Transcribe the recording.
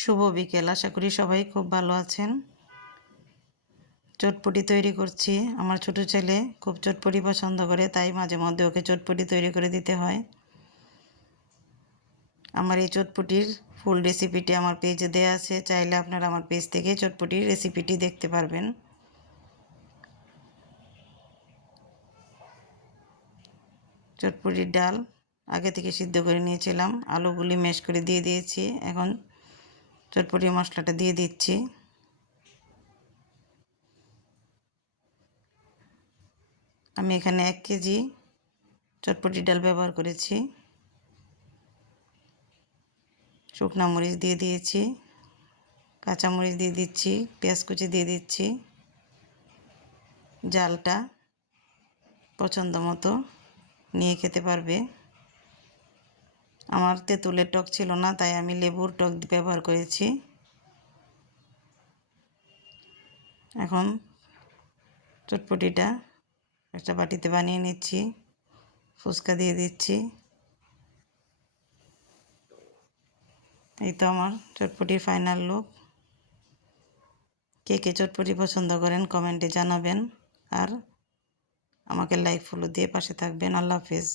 শুভ বিকেল। আশা করি সবাই খুব ভালো আছেন। চটপটি তৈরি করছি। আমার ছোট ছেলে খুব চটপটি পছন্দ করে, তাই মাঝে মধ্যে ওকে চটপটি তৈরি করে দিতে হয়। আমার এই চটপটির ফুল রেসিপিটি আমার পেজে দেওয়া আছে, চাইলে আপনারা আমার পেজ থেকে চটপটির রেসিপিটি দেখতে পারবেন। চটপটির ডাল আগে থেকে সিদ্ধ করে নিয়েছিলাম, আলুগুলি ম্যাশ করে দিয়ে দিয়েছি। এখন চটপটি মশলাটা দিয়ে দিচ্ছি। আমি এখানে 1 কেজি চটপটি ডাল ব্যবহার করেছি। শুকনো মরিচ দিয়ে দিয়েছি, কাঁচামরিচ দিয়ে দিচ্ছি, পেঁয়াজ কুচি দিয়ে দিচ্ছি। জালটা পছন্দ মতো নিয়ে খেতে পারবে। আমার তেঁতুলের টক ছিল না, তাই আমি লেবুর টক ব্যবহার করেছি। এখন চটপটিটা একটা বাটিতে বানিয়ে নিচ্ছি। ফুচকা দিয়ে দিচ্ছি। এই তো আমার চটপটির ফাইনাল লুক। কে কে চটপটি পছন্দ করেন কমেন্টে জানাবেন, আর আমাকে লাইক ফলো দিয়ে পাশে থাকবেন। আল্লাহ হাফেজ।